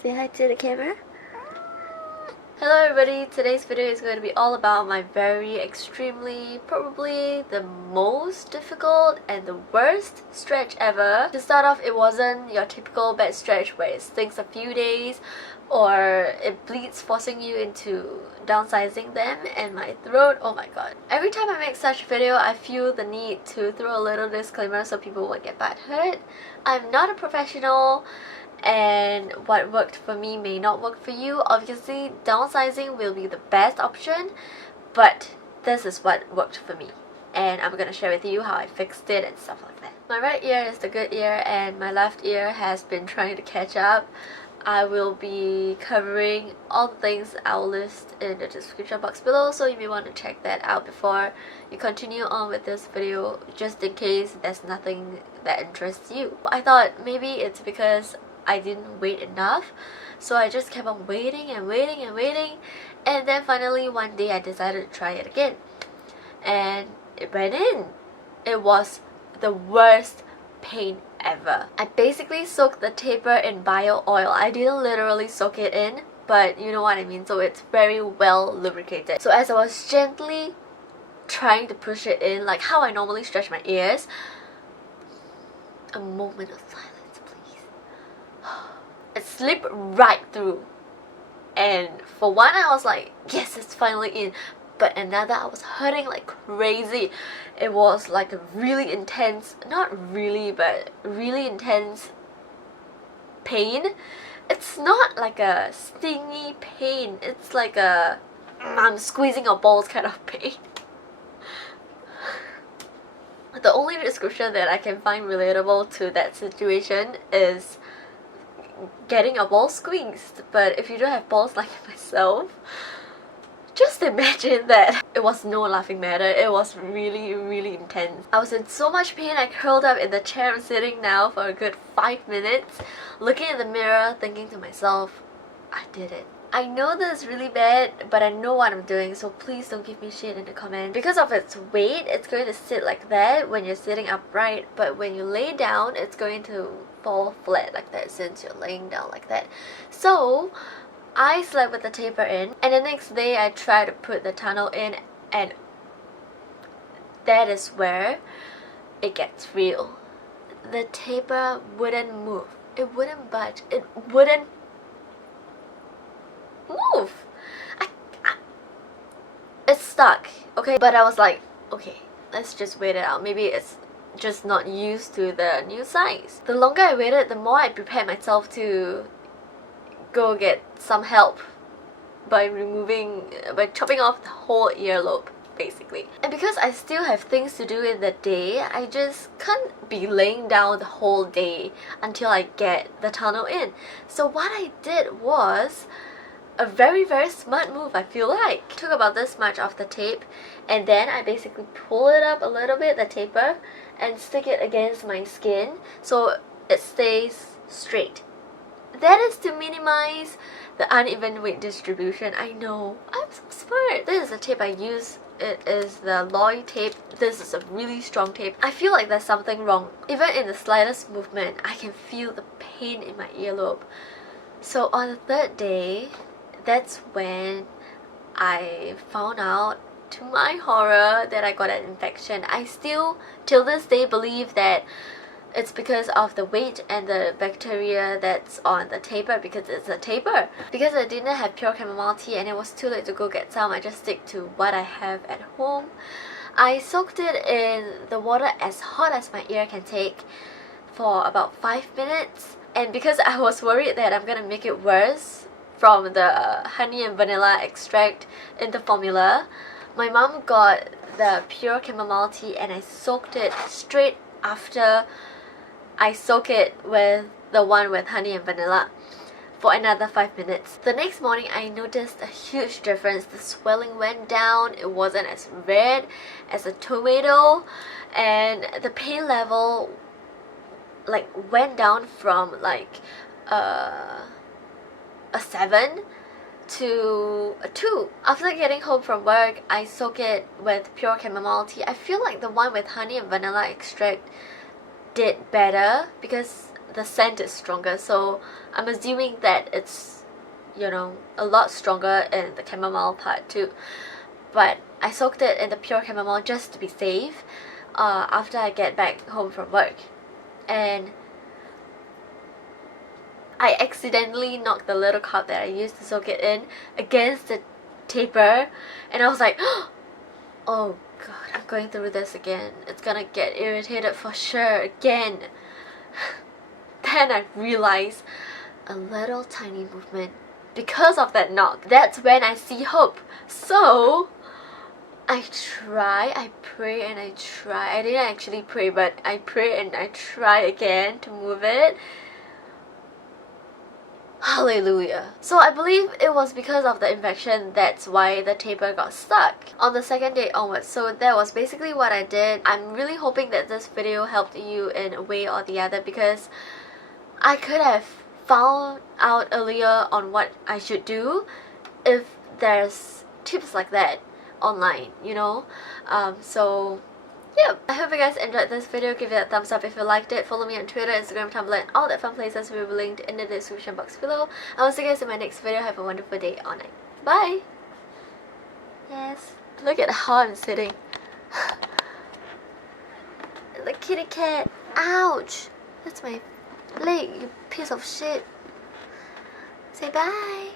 Say hi to the camera. Hello everybody, today's video is going to be all about my very extremely, probably the most difficult and the worst stretch ever. To start off, it wasn't your typical bad stretch where it stings a few days or it bleeds, forcing you into downsizing them, and my throat, oh my god. Every time I make such a video, I feel the need to throw a little disclaimer so people won't get butthurt. I'm not a professional, and what worked for me may not work for you. Obviously, downsizing will be the best option, but this is what worked for me, and I'm gonna share with you how I fixed it and stuff like that. My right ear is the good ear and my left ear has been trying to catch up. I will be covering all the things I'll list in the description box below, so you may want to check that out before you continue on with this video, just in case there's nothing that interests you. I thought maybe it's because I didn't wait enough, so I just kept on waiting and waiting and waiting, and then finally one day I decided to try it again, and it went in. It was the worst pain ever. I basically soaked the taper in bio oil. I didn't literally soak it in, but you know what I mean, so it's very well lubricated. So as I was gently trying to push it in, like how I normally stretch my ears, a moment of silence. It slipped right through, and for one I was like, yes, it's finally in, but another I was hurting like crazy. It was like a really intense, not really, but really intense pain. It's not like a stingy pain, it's like a I'm squeezing your balls kind of pain. The only description that I can find relatable to that situation is getting your balls squeezed. But if you don't have balls like myself, just imagine that. It was no laughing matter. It was really, really intense. I was in so much pain, I curled up in the chair I'm sitting now for a good 5 minutes, looking in the mirror, thinking to myself, I did it. I know this is really bad, but I know what I'm doing, so please don't give me shit in the comments. Because of its weight, it's going to sit like that when you're sitting upright, but when you lay down, it's going to fall flat like that since you're laying down like that. So I slept with the taper in, and the next day I tried to put the tunnel in, and that is where it gets real. The taper wouldn't move. It wouldn't budge. It wouldn't move. It's stuck, okay? But I was like, okay, let's just wait it out. Maybe it's just not used to the new size. The longer I waited, the more I prepared myself to go get some help by chopping off the whole earlobe, basically. And because I still have things to do in the day, I just can't be laying down the whole day until I get the tunnel in. So what I did was a very, very smart move, I feel like. I took about this much of the tape, and then I basically pull it up a little bit, the taper, and stick it against my skin so it stays straight. That is to minimize the uneven weight distribution. I know, I'm so smart. This is the tape I use. It is the Loy tape. This is a really strong tape. I feel like there's something wrong. Even in the slightest movement, I can feel the pain in my earlobe. So on the third day, that's when I found out, to my horror, that I got an infection. I still, till this day, believe that it's because of the weight and the bacteria that's on the taper, because it's a taper. Because I didn't have pure chamomile tea and it was too late to go get some, I just stick to what I have at home. I soaked it in the water as hot as my ear can take for about 5 minutes. And because I was worried that I'm gonna make it worse from the honey and vanilla extract in the formula, my mom got the pure chamomile tea and I soaked it straight after I soak it with the one with honey and vanilla for another 5 minutes. The next morning I noticed a huge difference. The swelling went down, it wasn't as red as a tomato, and the pain level like went down from like a 7 to a 2. After getting home from work, I soak it with pure chamomile tea. I feel like the one with honey and vanilla extract did better because the scent is stronger, so I'm assuming that it's, you know, a lot stronger in the chamomile part too. But I soaked it in the pure chamomile just to be safe after I get back home from work. And I accidentally knocked the little cup that I used to soak it in against the taper, and I was like, oh god, I'm going through this again. It's gonna get irritated for sure again. Then I realized a little tiny movement because of that knock. That's when I see hope. So I try, I pray and I try. I didn't actually pray, but I pray and I try again to move it. Hallelujah. So I believe it was because of the infection, that's why the taper got stuck on the second day onwards. So that was basically what I did. I'm really hoping that this video helped you in a way or the other, because I could have found out earlier on what I should do if there's tips like that online, you know. So yeah, I hope you guys enjoyed this video. Give it a thumbs up if you liked it. Follow me on Twitter, Instagram, Tumblr, and all that fun places will be linked in the description box below. I will see you guys in my next video. Have a wonderful day or night. Bye! Yes, look at how I'm sitting. The kitty cat. Ouch! That's my leg, you piece of shit. Say bye!